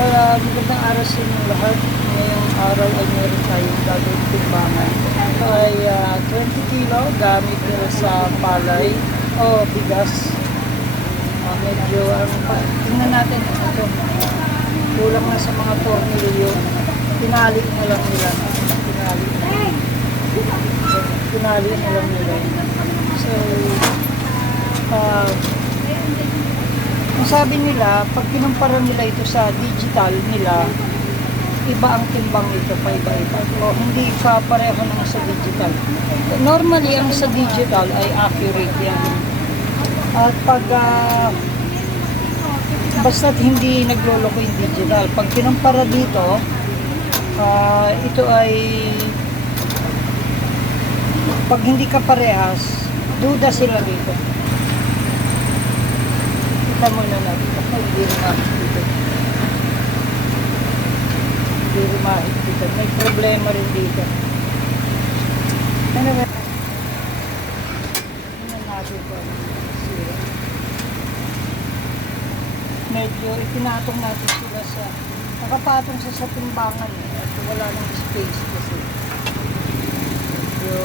Magandang araw sa inyong lahat. Ngayong araw ay meron tayong gagawing timbangan. Ito ay 20 kilo gamit nila sa palay o bigas. Medyo tingnan natin ito. Kulang na sa mga tornilyo. Pinali na lang nila. Pinali na lang nila. So, ang sabi nila, pag kinumpara nila ito sa digital nila, iba ang timbang nito, paiba-iba. O hindi pa pareho ng sa digital. Normally, ang sa digital ay accurate yan. At pag, basta't hindi nagloloko yung digital, pag kinumpara dito, ito ay, pag hindi ka parehas, duda sila dito. Kita muna natin. Hindi rumahit dito. Hindi rumahit dito. May problema rin dito. Anyway. Tingnan natin po. Medyo itinatong natin sila sa nakapatong sa timbangan at wala nang space kasi. Medyo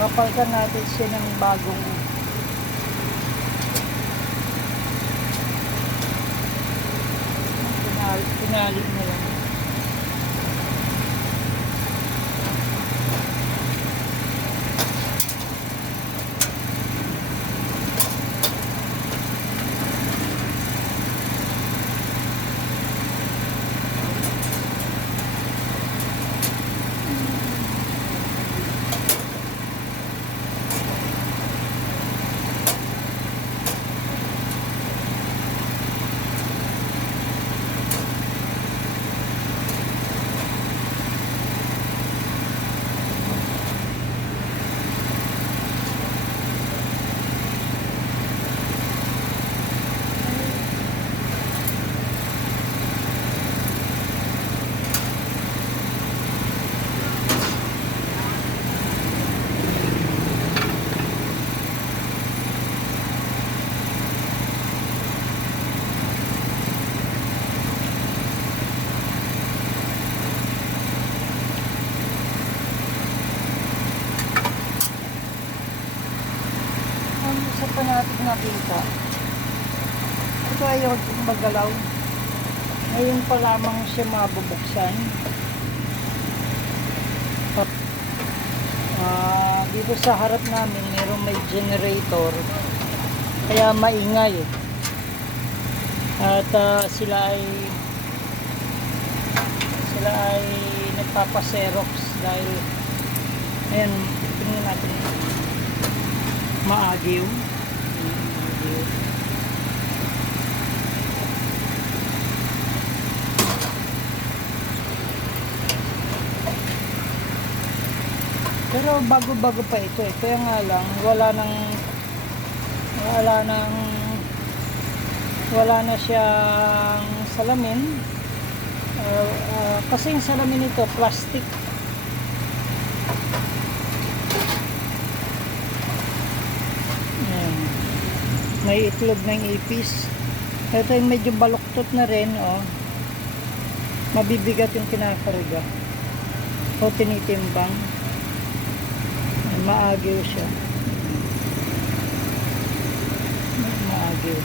papalitan natin siya ng bagong pinali na lang. Isa pa natin nakita. Ito ay yung magalaw. Ngayon pa lamang siya mabubuksan. Dito sa harap namin mayroong may generator. Kaya maingay. At sila ay nagpapaserox dahil ayan, tingnan natin. Maagiw. Pero bago-bago pa ito eh. Kaya nga lang wala na siyang salamin. Kasi yung salamin nito plastic. May itlog ng ipis. Ito yung medyo baluktot na rin, oh. Mabibigat yung kinakarga o tinitimbang. Maagiw siya. Maagiw.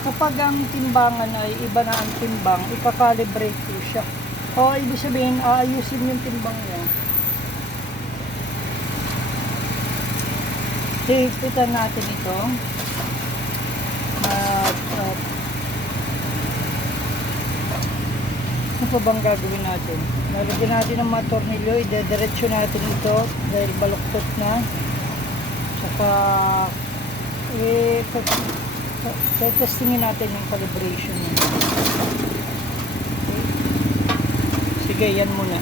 Kapag ang timbangan ay iba na ang timbang, ika-calibrate ko siya. O ibig sabihin, aayusin yung timbang niya. Hihigpitan natin ito. Ano pa bang gagawin natin? Nalagyan natin ng mga tornilyo, idediretso natin ito dahil baluktot na. Saka testingin natin yung calibration niya. Okay. Sige, yan muna.